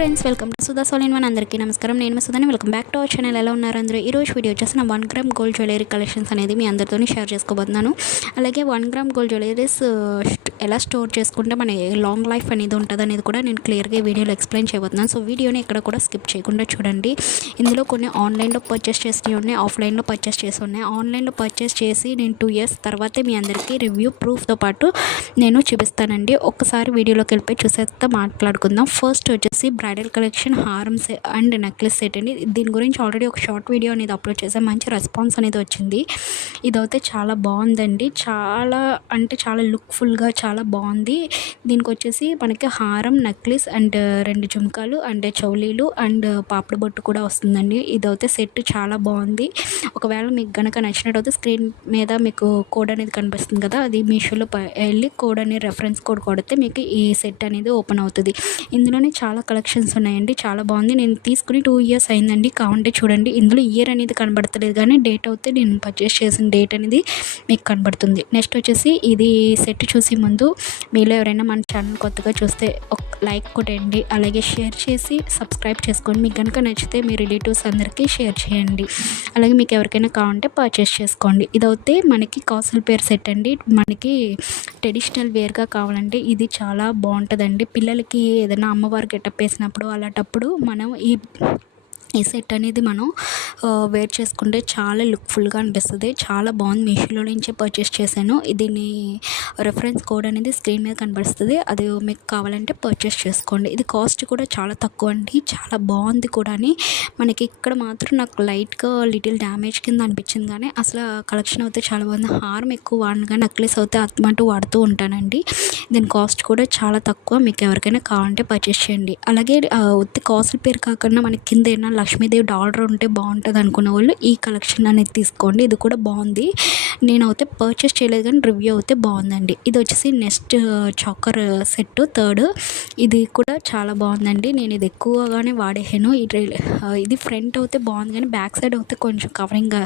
Friends, welcome to Sudha's all in one. అందరికీ నమస్కారం. నేను మీ సుధాని. Welcome back to our channel. ఎలా ఉన్నారు అందరూ? ఈరోజు వీడియో వచ్చేసి నా 1 గ్రామ్ గోల్డ్ జ్యువెలరీ కలెక్షన్స్ అనేది మీ అందరితో షేర్ చేసుకోబోతున్నాను. అలాగే 1 గ్రామ్ గోల్డ్ జ్యువెలరీస్ ఎలా స్టోర్ చేసుకుంటే మన లాంగ్ లైఫ్ అనేది ఉంటుంది అనేది కూడా నేను క్లియర్గా ఈ వీడియోలో ఎక్స్ప్లెయిన్ చేయబోతున్నాను. సో వీడియోని ఎక్కడ కూడా స్కిప్ చేయకుండా చూడండి. ఇందులో కొన్ని ఆన్లైన్లో పర్చేస్ చేసి ఉన్నాయి, ఆఫ్లైన్లో పర్చేస్ చేసి ఉన్నాయి. ఆన్లైన్లో పర్చేస్ చేసి నేను 2 ఇయర్స్ తర్వాతే మీ అందరికీ రివ్యూ ప్రూఫ్తో పాటు నేను చూపిస్తానండి. ఒక్కసారి వీడియోలోకి వెళ్ళిపోయి చూసేస్తే మాట్లాడుకుందాం. ఫస్ట్ వచ్చేసి బ్రైడల్ కలెక్షన్ హారం అండ్ నెక్లెస్ సెట్ అండి. దీని గురించి ఆల్రెడీ ఒక షార్ట్ వీడియో అనేది అప్లోడ్ చేసాం. మంచి రెస్పాన్స్ అనేది వచ్చింది. ఇదైతే చాలా బాగుందండి. చాలా అంటే చాలా లుక్ఫుల్గా చాలా బాగుంది. దీనికి వచ్చేసి మనకి హారం, నెక్లెస్ అండ్ 2 జుంకాలు అండ్ చౌలీలు అండ్ పాపడ బొట్టు కూడా వస్తుందండి. ఇదైతే సెట్ చాలా బాగుంది. ఒకవేళ మీకు కనుక నచ్చినట్టయితే స్క్రీన్ మీద మీకు కోడ్ అనేది కనిపిస్తుంది కదా, అది మీషోలో వెళ్ళి కోడ్ అనేది రెఫరెన్స్ కోడ్ కొడితే మీకు ఈ సెట్ అనేది ఓపెన్ అవుతుంది. ఇందులోనే చాలా కలెక్షన్స్ ఉన్నాయండి. చాలా బాగుంది. నేను తీసుకుని 2 ఇయర్స్ అయిందండి. కావంటే చూడండి, ఇందులో ఇయర్ అనేది కనబడతలేదు కానీ డేట్ అయితే నేను పర్చేస్ చేసిన డేట్ అనేది మీకు కనబడుతుంది. నెక్స్ట్ వచ్చేసి ఇది సెట్ చూసి ముందు మీలో ఎవరైనా మన ఛానల్ కొత్తగా చూస్తే ఒక లైక్ కొట్టండి. అలాగే షేర్ చేసి సబ్స్క్రైబ్ చేసుకోండి. మీకు కనుక నచ్చితే మీ రిలేటివ్స్ అందరికీ షేర్ చేయండి. అలాగే మీకు ఎవరికైనా కావాలంటే పర్చేస్ చేసుకోండి. ఇదైతే మనకి కాసుల పేరు సెట్ అండి. మనకి ట్రెడిషనల్ వేర్గా కావాలంటే ఇది చాలా బాగుంటుందండి. పిల్లలకి ఏదైనా అమ్మవారు గెటప్ వేసినప్పుడు అలాంటప్పుడు మనం ఈ సెట్ అనేది మనం వేర్ చేసుకుంటే చాలా లుక్ఫుల్గా అనిపిస్తుంది. చాలా బాగుంది. మీషోలో నుంచే పర్చేస్ చేశాను. దీని రెఫరెన్స్ కోడ్ అనేది స్క్రీన్ మీద కనబడుతుంది. అది మీకు కావాలంటే పర్చేస్ చేసుకోండి. ఇది కాస్ట్ కూడా చాలా తక్కువ అండి. చాలా బాగుంది కూడా. మనకి ఇక్కడ మాత్రం నాకు లైట్గా లిటిల్ డ్యామేజ్ కింద అనిపించింది కానీ అసలు కలెక్షన్ అయితే చాలా బాగుంది. హారం ఎక్కువ వాడను కానీ నెక్లెస్ అయితే అత్తమంటూ వాడుతూ ఉంటానండి. దీని కాస్ట్ కూడా చాలా తక్కువ. మీకు ఎవరికైనా కావాలంటే పర్చేస్ చేయండి. అలాగే ఉత్తి కాస్ట్లీ పేరు కాకుండా మనకి కింద ఏమైనా లక్ష్మీదేవి డాలర్ ఉంటే బాగుంటుంది అనుకున్న వాళ్ళు ఈ కలెక్షన్ అనేది తీసుకోండి. ఇది కూడా బాగుంది. నేనైతే పర్చేస్ చేయలేదు కానీ రివ్యూ అయితే బాగుందండి. ఇది వచ్చేసి నెక్స్ట్ చాకర్ సెట్ థర్డ్. ఇది కూడా చాలా బాగుందండి. నేను ఇది ఎక్కువగానే వాడేసాను. ఇది ఫ్రంట్ అయితే బాగుంది కానీ బ్యాక్ సైడ్ అయితే కొంచెం కవరింగ్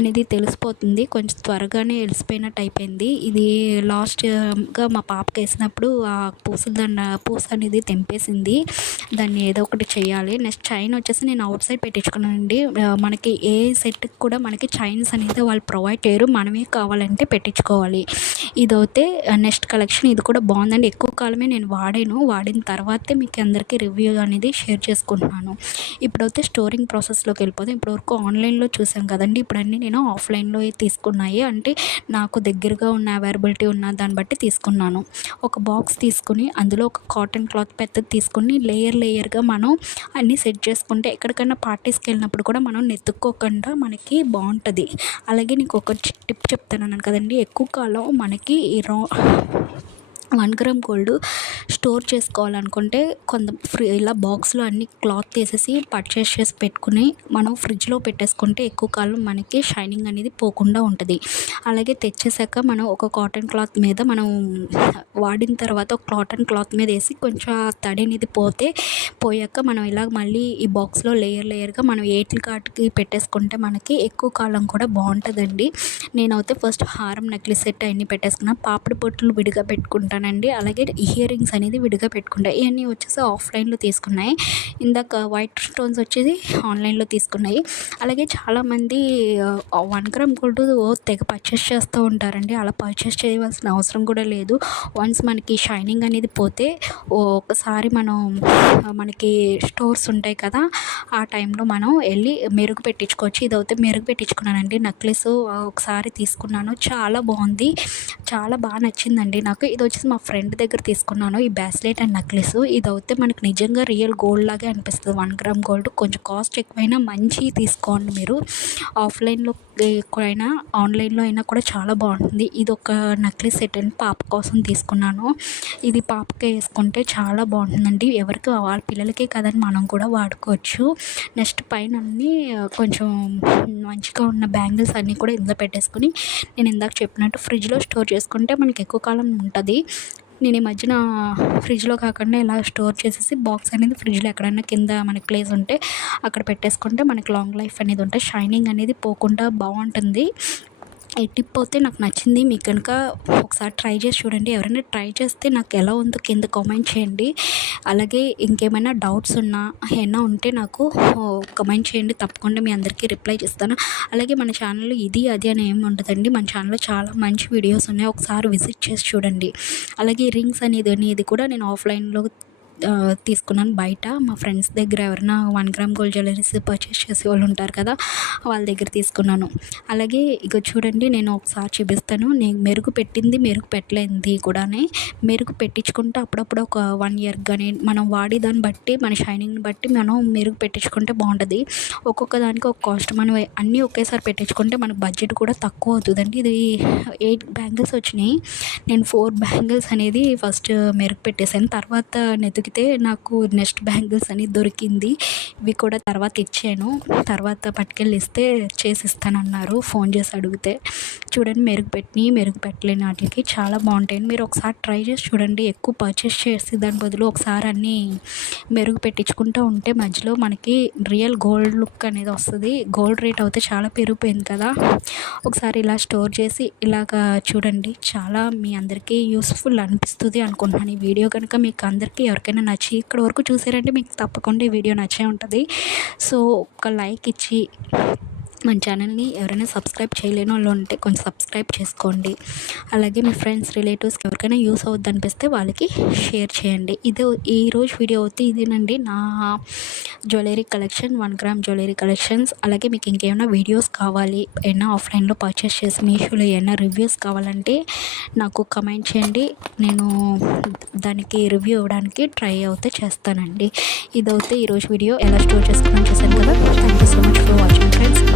అనేది తెలిసిపోతుంది. కొంచెం త్వరగానే వెలిసిపోయినట్టు అయిపోయింది. ఇది లాస్ట్గా మా పాపకి వేసినప్పుడు ఆ పూస అనేది తెంపేసింది. దాన్ని ఏదో ఒకటి చేయాలి. నెక్స్ట్ చైన్ వచ్చేసి నేను అవుట్ సైడ్ పెట్టించుకున్నానండి. మనకి ఏ సెట్కి కూడా మనకి చైన్స్ అనేది వాళ్ళు ప్రొవైడ్ చేయరు. మనమే కావాలంటే పెట్టించుకోవాలి. ఇదైతే నెక్స్ట్ కలెక్షన్. ఇది కూడా బాగుందండి. ఎక్కువ కాలమే నేను వాడిన తర్వాతే మీకు అందరికీ రివ్యూ అనేది షేర్ చేసుకుంటున్నాను. ఇప్పుడైతే స్టోరింగ్ ప్రాసెస్లోకి వెళ్ళిపోతే ఇప్పటివరకు ఆన్లైన్లో చూసాం కదండి. ఇప్పుడు అన్నీ నేను ఆఫ్లైన్లో తీసుకున్నాయి. అంటే నాకు దగ్గరగా ఉన్న అవైలబిలిటీ ఉన్న దాన్ని బట్టి తీసుకున్నాను. ఒక బాక్స్ తీసుకుని అందులో ఒక కాటన్ క్లాత్ పెద్దది తీసుకుని లేయర్గా మనం అన్నీ సెట్ చేసుకుంటే ఎక్కడికైనా పార్టీస్కి వెళ్ళినప్పుడు కూడా మనం నెత్తుక్కోకుండా మనకి బాగుంటుంది. అలాగే నీకు ఒక టిప్ చెప్తాను కదండి. ఎక్కువ కాలం మనకి 1 గ్రామ్ గోల్డ్ స్టోర్ చేసుకోవాలనుకుంటే ఇలా బాక్స్లో అన్ని క్లాత్ వేసేసి పర్చేస్ చేసి పెట్టుకుని మనం ఫ్రిడ్జ్లో పెట్టేసుకుంటే ఎక్కువ కాలం మనకి షైనింగ్ అనేది పోకుండా ఉంటుంది. అలాగే తెచ్చేసాక మనం ఒక కాటన్ క్లాత్ మీద మనం వాడిన తర్వాత ఒక కాటన్ క్లాత్ మీద వేసి కొంచెం ఆ తడి అనేది పోయాక మనం ఇలా మళ్ళీ ఈ బాక్స్లో లేయర్గా మనం కాటికి పెట్టేసుకుంటే మనకి ఎక్కువ కాలం కూడా బాగుంటుందండి. నేనైతే ఫస్ట్ హారం, నెక్లెస్ సెట్ అన్నీ పెట్టేసుకున్నాను. పాపడి బొట్టులు విడిగా పెట్టుకుంటానండి. అలాగే ఇయర్ రింగ్స్ అనేది విడిగా పెట్టుకుంటాయి. ఇవన్నీ వచ్చేసి ఆఫ్లైన్లో తీసుకున్నాయి. ఇందాక వైట్ స్టోన్స్ వచ్చేసి ఆన్లైన్లో తీసుకున్నాయి. అలాగే చాలామంది 1 గ్రామ్ గోల్డ్ తెగ పర్చేస్ చేస్తూ ఉంటారండి. అలా పర్చేస్ చేయవలసిన అవసరం కూడా లేదు. వన్స్ మనకి షైనింగ్ అనేది పోతే ఒకసారి మనకి స్టోర్స్ ఉంటాయి కదా, ఆ టైంలో మనం వెళ్ళి మెరుగు పెట్టించుకోవచ్చు. ఇదైతే మెరుగు పెట్టించుకున్నానండి. నెక్లెస్ ఒకసారి తీసుకున్నాను. చాలా బాగుంది. చాలా బాగా నచ్చిందండి నాకు. ఇది వచ్చేసి మా ఫ్రెండ్ దగ్గర తీసుకున్నాను. ఈ బ్రాస్లెట్ అండ్ నెక్లెస్ ఇదైతే మనకి నిజంగా రియల్ గోల్డ్ లాగే అనిపిస్తుంది. 1 గ్రామ్ గోల్డ్ కొంచెం కాస్ట్ ఎక్కువైనా మంచి తీసుకోండి మీరు. ఆఫ్లైన్లో ఎక్కువైనా ఆన్లైన్లో అయినా కూడా చాలా బాగుంటుంది. ఇది ఒక నెక్లెస్ సెట్ అండి. పాప కోసం తీసుకున్నాను. ఇది పాపకి వేసుకుంటే చాలా బాగుంటుందండి. ఎవరికి వాళ్ళ పిల్లలకే కదని మనం కూడా వాడుకోవచ్చు. నెక్స్ట్ పైన అన్నీ కొంచెం మంచిగా ఉన్న బ్యాంగిల్స్ అన్నీ కూడా ఇందులో పెట్టేసుకుని నేను ఇందాక చెప్పినట్టు ఫ్రిడ్జ్లో స్టోర్ చేసుకుంటే మనకి ఎక్కువ కాలం ఉంటుంది. నేను ఈ మధ్యన ఫ్రిడ్జ్లో కాకుండా ఇలా స్టోర్ చేసేసి బాక్స్ అనేది ఫ్రిడ్జ్లో ఎక్కడైనా కింద మనకి ప్లేస్ ఉంటే అక్కడ పెట్టేసుకుంటే మనకి లాంగ్ లైఫ్ అనేది ఉంటుంది. షైనింగ్ అనేది పోకుండా బాగుంటుంది. ఈ టిప్ అయితే నాకు నచ్చింది. మీకు కనుక ఒకసారి ట్రై చేసి చూడండి. ఎవరైనా ట్రై చేస్తే నాకు ఎలా ఉందో కింద కామెంట్ చేయండి. అలాగే ఇంకేమైనా డౌట్స్ ఉన్నా ఏమైనా ఉంటే నాకు కామెంట్ చేయండి. తప్పకుండా మీ అందరికీ రిప్లై చేస్తాను. అలాగే మన ఛానల్లో ఇది అది అని ఏమి ఉండదండి. మన ఛానల్లో చాలా మంచి వీడియోస్ ఉన్నాయి. ఒకసారి విజిట్ చేసి చూడండి. అలాగే రింగ్స్ అనేది కూడా నేను ఆఫ్లైన్లో తీసుకున్నాను. బయట మా ఫ్రెండ్స్ దగ్గర ఎవరైనా 1 గ్రామ్ గోల్డ్ జ్యువెలరీస్ పర్చేస్ చేసే వాళ్ళు ఉంటారు కదా, వాళ్ళ దగ్గర తీసుకున్నాను. అలాగే ఇక చూడండి, నేను ఒకసారి చూపిస్తాను. నేను మెరుగు పెట్టింది, మెరుగు పెట్టలేనిది కూడానే మెరుగు పెట్టించుకుంటే అప్పుడప్పుడు ఒక 1 ఇయర్ కానీ మనం వాడే దాన్ని బట్టి మన షైనింగ్ని బట్టి మనం మెరుగు పెట్టించుకుంటే బాగుంటుంది. ఒక్కొక్క దానికి ఒక కాస్ట్. మనం అన్నీ ఒకేసారి పెట్టించుకుంటే మనకు బడ్జెట్ కూడా తక్కువ అవుతుందండి. ఇది 8 బ్యాంగిల్స్ వచ్చినాయి. నేను 4 బ్యాంగిల్స్ అనేది ఫస్ట్ మెరుగు పెట్టేశాను. తర్వాత నెతికితే నాకు నెక్స్ట్ బ్యాంగిల్స్ అని దొరికింది. ఇవి కూడా తర్వాత ఇచ్చాను. తర్వాత పట్టుకెళ్ళి ఇస్తే చేసిస్తానన్నారు ఫోన్ చేసి అడిగితే. చూడండి, మెరుగు పెట్టలేని వాటికి చాలా బాగుంటాయి. మీరు ఒకసారి ట్రై చేసి చూడండి. ఎక్కువ పర్చేస్ చేసి దాని బదులు ఒకసారి అన్నీ మెరుగు పెట్టించుకుంటూ ఉంటే మధ్యలో మనకి రియల్ గోల్డ్ లుక్ అనేది వస్తుంది. గోల్డ్ రేట్ అయితే చాలా పెరిగిపోయింది కదా. ఒకసారి ఇలా స్టోర్ చేసి ఇలాగా చూడండి. చాలా మీ అందరికీ యూస్ఫుల్ అనిపిస్తుంది అనుకుంటున్నాను. ఈ వీడియో కనుక మీకు అందరికీ ఎవరికైనా నచ్చి ఇక్కడ వరకు చూసారంటే మీకు తప్పకుండా ఈ వీడియో నచ్చే ఉంటుంది. సో ఒక లైక్ ఇచ్చి మన ఛానల్ని ఎవరైనా సబ్స్క్రైబ్ చేయలేని వాళ్ళు ఉంటే కొంచెం సబ్స్క్రైబ్ చేసుకోండి. అలాగే మీ ఫ్రెండ్స్, రిలేటివ్స్కి ఎవరికైనా యూస్ అవుద్ది అనిపిస్తే వాళ్ళకి షేర్ చేయండి. ఇదే ఈరోజు వీడియో అయితే ఇదేనండి, నా jewellery collection, 1 gram jewellery collections. అలాగే మీకు ఇంకేమైనా వీడియోస్ కావాలి, ఏమైనా ఆఫ్లైన్లో పర్చేస్ చేసి మీషోలో ఏమైనా రివ్యూస్ కావాలంటే నాకు కమెంట్ చేయండి. నేను దానికి రివ్యూ ఇవ్వడానికి ట్రై అయితే చేస్తానండి. ఇదైతే ఈరోజు వీడియో ఎలా స్టోర్ చేసుకున్నాను చూసాను కదా. Thank you so much for watching friends.